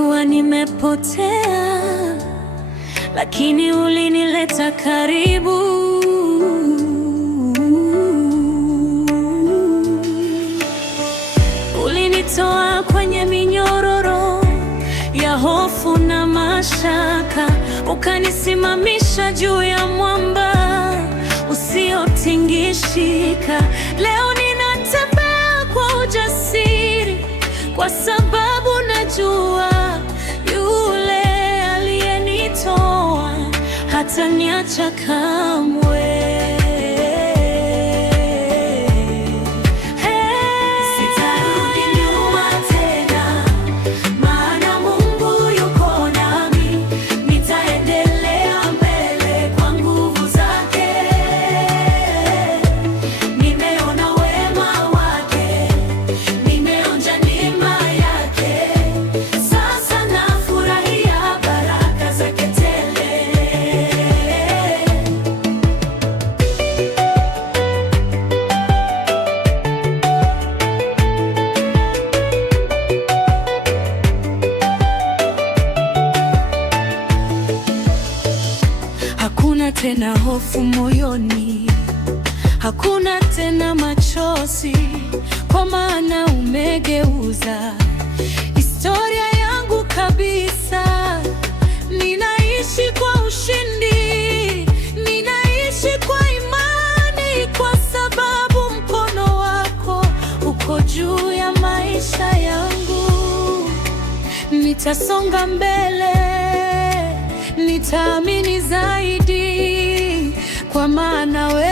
Nilikuwa nimepotea, lakini ulinileta karibu. Ulinitoa kwenye minyororo ya hofu na mashaka, ukanisimamisha juu ya mwamba usiotingishika. Leo ninatembea kwa ujasiri, kwa sababu najua yule aliyenitoa hataniacha kamwe. Hakuna tena hofu moyoni, hakuna tena machozi, kwa maana umegeuza historia yangu kabisa. Ninaishi kwa ushindi, ninaishi kwa imani, kwa sababu mkono wako uko juu ya maisha yangu. Nitasonga mbele, nitaamini zaidi, kwa maana wewe